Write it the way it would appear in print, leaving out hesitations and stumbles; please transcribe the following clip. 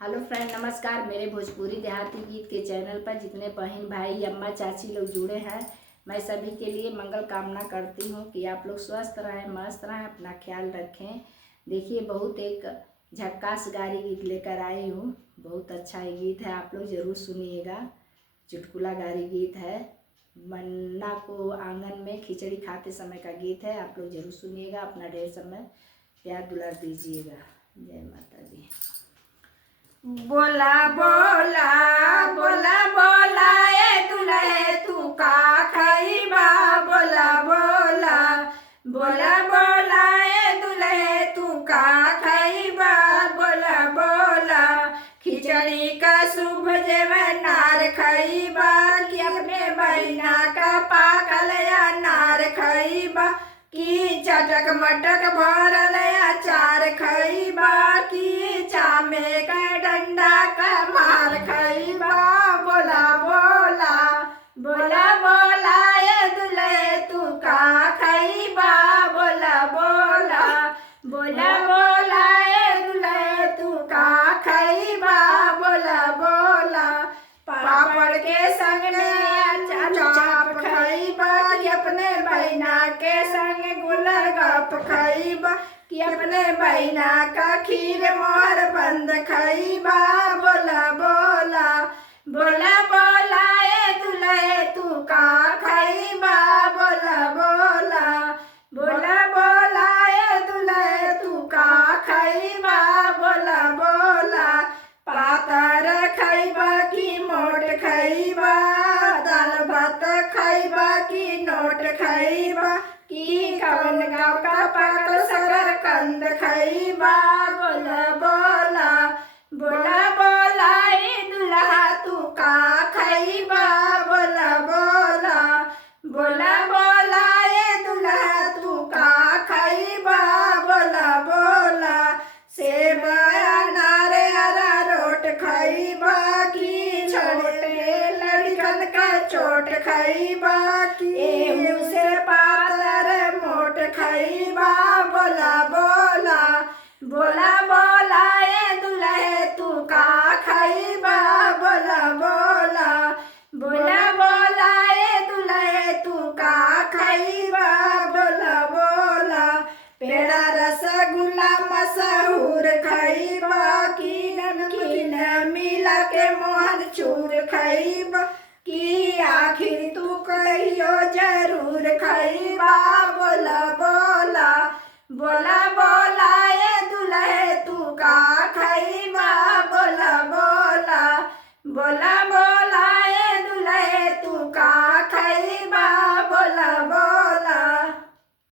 Hello friend, नमस्कार। मेरे भोजपुरी देहाती गीत के चैनल पर जितने बहन भाई अम्मा चाची लोग जुड़े हैं, मैं सभी के लिए मंगल कामना करती हूँ कि आप लोग स्वस्थ रहें, मस्त रहें, अपना ख्याल रखें। देखिए, बहुत एक झक्कास गारी गीत लेकर आई हूँ। बहुत अच्छा ये गीत है, आप लोग ज़रूर सुनिएगा। चुटकुला गारी गीत है। मन्ना को आंगन में खिचड़ी खाते समय का गीत है। आप लोग ज़रूर सुनिएगा। अपना ढेर समय प्यार दुलार दीजिएगा। जय माता दी। बोला बोला बोला बोला ए दुल्हे तू का खइबा। बोला बोला बोला बोला ए दुल्हे तू का खइबा। बोला बोला खिचड़ी का शुभ जेवन नार खइबा कि अपने बहिना का पाकल अनार खइबा कि चटक मटक भरल अचार खइबा कि चामे का डंडा का मार खइबा। बोला बोला बोला बोला ए दुल्हे तू का खइबा। बोला बोला बोला बोला ए दुल्हे तू का खइबा। बोला बोला पापड़ के संग में चाप खइबा कि अपने बहिना के संग गुलर गप खइबा कि अपने बहिना का खीर मोहर बंद खइबा। बोला बोला बोला बोला ए दुल्हे तू का खइबा। बोला बोला बोला बोला ए दुल्हे तू का खइबा। बोला बोला पातर खइबा कि मोट खइबा। दाल भात खइबा कि नोट खइबा कि कवन गाँव का पाकल सगर कंद खइबा। बोला बोला बोला बोला ए दुल्हा तू का खइबा। बोला बोला बोला बोला ए दुल्हा तू का खइबा। बोला बोला सेब अनार अरारोट खइबा कि छोटे लड़कन का चोट खइबा कि एहू से पातर मोट खइबा। बोला बोला बोला बोला ए दुल्हे तू का खइबा। बोला बोला बोला बोला ए दुल्हे तू का खइबा। बोला बोला पेड़ा रसगुल्ला मशहूर खइबा कि नमकीन मिला के मोहन चूर खइबा कि आखिर तू कहियो जरूर खइबा। बोला बोला बोला बोला ए दुल्हे तू का खइबा। बोला बोला बोला